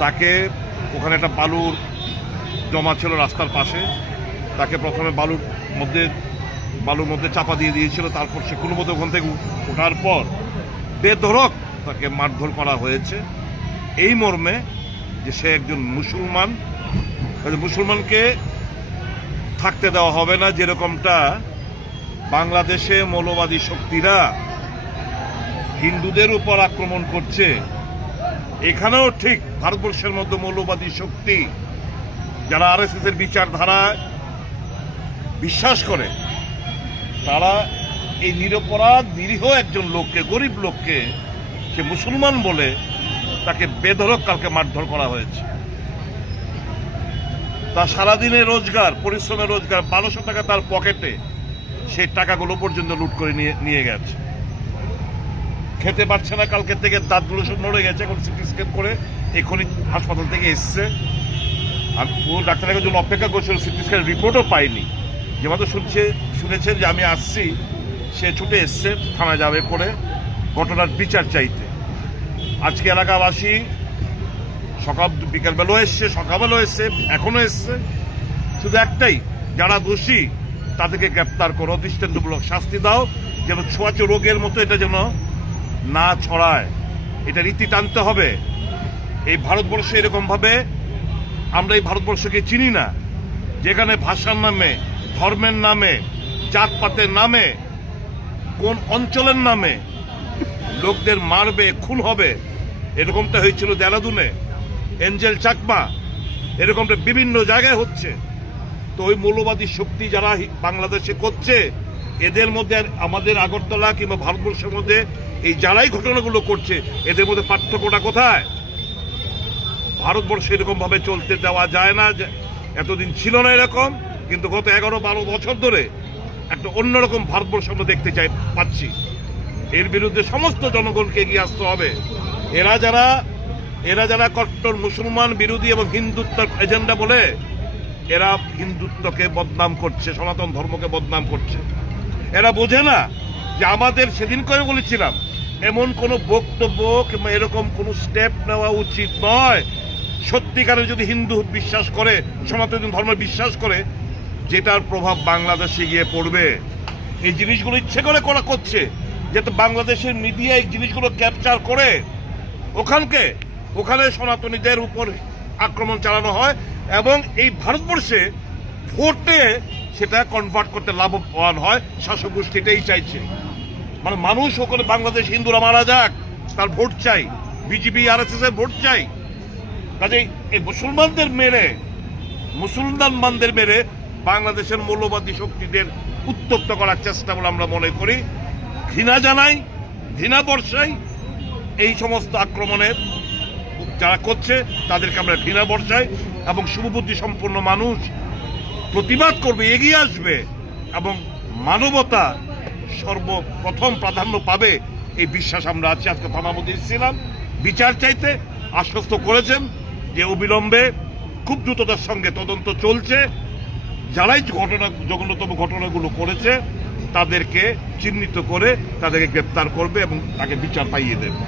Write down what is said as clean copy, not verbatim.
তাকে ওখানে একটা বালুর জমা ছিল রাস্তার পাশে, তাকে প্রথমে বালুর মধ্যে চাপা দিয়ে দিয়েছিল। তারপর সে কোনো মতো ওখান থেকে ওঠার পর বেধড়ক তাকে মারধর করা হয়েছে এই মর্মে যে সে একজন মুসলমান, মুসলমানকে থাকতে দেওয়া হবে না। যেরকমটা বাংলাদেশে মৌলবাদী শক্তিরা হিন্দুদের উপর আক্রমণ করছে, এখানেও ঠিক ভারতবর্ষের মধ্যে মৌলবাদী শক্তি যারা আরএসএস এর বিচারধারায় বিশ্বাস করে, তারা এই নিরপরাধ নিরীহ একজন লোককে, গরিব লোককে, সে মুসলমান বলে তাকে বেধড়ক কালকে মারধর করা হয়েছে। তার সারাদিনের রোজগার, পরিশ্রমের রোজগার 1200 টাকা তার পকেটে, সেই টাকাগুলো পর্যন্ত লুট করে নিয়ে গেছে। খেতে পারছে না, কালকে থেকে দাঁতগুলো সব নড়ে গেছে। এখন সিটি স্ক্যান করে এখনই হাসপাতাল থেকে এসছে। আর ও ডাক্তারের জন্য অপেক্ষা করছিল, সিটি স্ক্যান রিপোর্টও পাইনি। যে মাত্র শুনেছেন যে আমি আসছি, সে ছুটে এসছে থানায় যাবে করে ঘটনার বিচার চাইতে। আজকে এলাকাবাসী বিকালবেলাও এসছে, সকালবেলাও এসছে, এখনো এসছে। শুধু একটাই, যারা দোষী তাদেরকে গ্রেপ্তার করো, দৃষ্টান্তমূলক শাস্তি দাও, যেন ছোঁয়াচে রোগের মতো এটা যেন না ছড়ায়। এটা রীতি টানতে হবে। এই ভারতবর্ষে এরকমভাবে আমরা এই ভারতবর্ষকে চিনি না, যেখানে ভাষার নামে, ধর্মের নামে, জাতপাতের নামে, কোন অঞ্চলের নামে লোকদের মারবে, খুন হবে। এরকমটা হয়েছিল দেরাদুনে, এঞ্জেল চাকমা, এরকমটা বিভিন্ন জায়গায় হচ্ছে। তো ওই মৌলবাদী শক্তি যারা বাংলাদেশে করছে, এদের মধ্যে আমাদের আগরতলা কিংবা ভারতবর্ষের মধ্যে এই যারাই ঘটনাগুলো করছে, এদের মধ্যে পার্থক্যটা কোথায়? ভারতবর্ষে এরকম ভাবে চলতে দেওয়া যায় না। এতদিন ছিল না এরকম, কিন্তু গত 11-12 বছর ধরে একটা অন্যরকম ভারতবর্ষ আমরা দেখতে পাচ্ছি। এর বিরুদ্ধে সমস্ত জনগণকে এগিয়ে আসতে হবে। এরা যারা কট্টর মুসলমান বিরোধী এবং হিন্দুত্ব এজেন্ডা বলে, এরা হিন্দুত্বকে বদনাম করছে, সনাতন ধর্মকে বদনাম করছে। এরা বোঝে না যে আমাদের সেদিন করে বলেছিলাম, এমন কোনো বক্তব্য কিংবা এরকম কোনো স্টেপ নেওয়া উচিত নয়। সত্যিকারে যদি হিন্দু বিশ্বাস করে, সনাতন ধর্ম বিশ্বাস করে, যেটার প্রভাব বাংলাদেশে গিয়ে পড়বে। এই জিনিসগুলো ইচ্ছে করে করা করছে, যাতে বাংলাদেশের মিডিয়া এই জিনিসগুলো ক্যাপচার করে ওখানে সনাতনীদের উপর আক্রমণ চালানো হয় এবং এই ভারতবর্ষে ভোটে সেটা কনভার্ট করতে লাভবান হয়। শাসক গোষ্ঠীটাই চাইছে, মানে মানুষ ওখানে বাংলাদেশ হিন্দুরা মারা যাক, তার ভোট চাই, বিজেপি আরএসএস এর ভোট চাই। কাজেই এই মুসলমানদের মেরে বাংলাদেশের মৌলবাদী শক্তিদের উত্তপ্ত করার চেষ্টা বলে আমরা মনে করি। ঘৃণা জানাই, ঘৃণা বর্ষাই। এই সমস্ত আক্রমণের যারা করছে তাদেরকে আমরা ঘৃণা বর্ষাই এবং শুভবুদ্ধি সম্পন্ন মানুষ প্রতিবাদ করবে, এগিয়ে আসবে এবং মানবতা সর্বপ্রথম প্রাধান্য পাবে, এই বিশ্বাস আমরা আছি। আজকে থানার মধ্যে এসেছিলাম বিচার চাইতে, আশ্বস্ত করেছেন যে অবিলম্বে খুব দ্রুততার সঙ্গে তদন্ত চলছে। যারাই জঘন্যতম ঘটনাগুলো করেছে তাদেরকে চিহ্নিত করে তাদেরকে গ্রেপ্তার করবে এবং তাকে বিচার পাইয়ে দেবে।